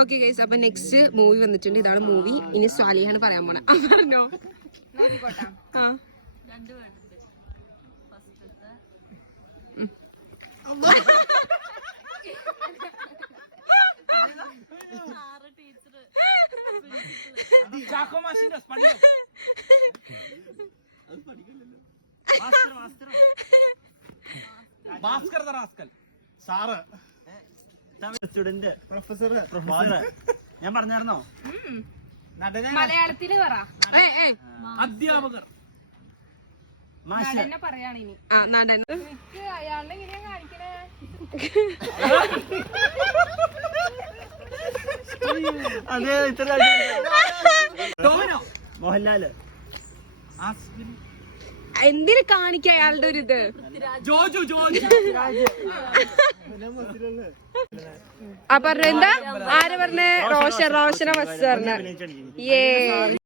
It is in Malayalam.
ഓക്കെ ഗൈസ്, അപ്പൊ നെക്സ്റ്റ് മൂവി വന്നിട്ടുണ്ട്. ഇതാണ് മൂവി. ഇനി സ്വാലിഹാണ് പറയാൻ പോണേ. പറഞ്ഞോ. ഞാൻ പറഞ്ഞായിരുന്നോ? മലയാളത്തില് പറ. അധ്യാപകർ. നടനെ പറയാണ് ഇനി. നടൻ. അയാളുടെ എങ്ങനെയാ കാണിക്കണേ? മോഹൻലാല്. എന്തിനു കാണിക്ക അയാളുടെ ഒരു ഇത്? ആ പറഞ്ഞ എന്താ? ആര് പറഞ്ഞ? റോഷന ബസ് പറഞ്ഞ.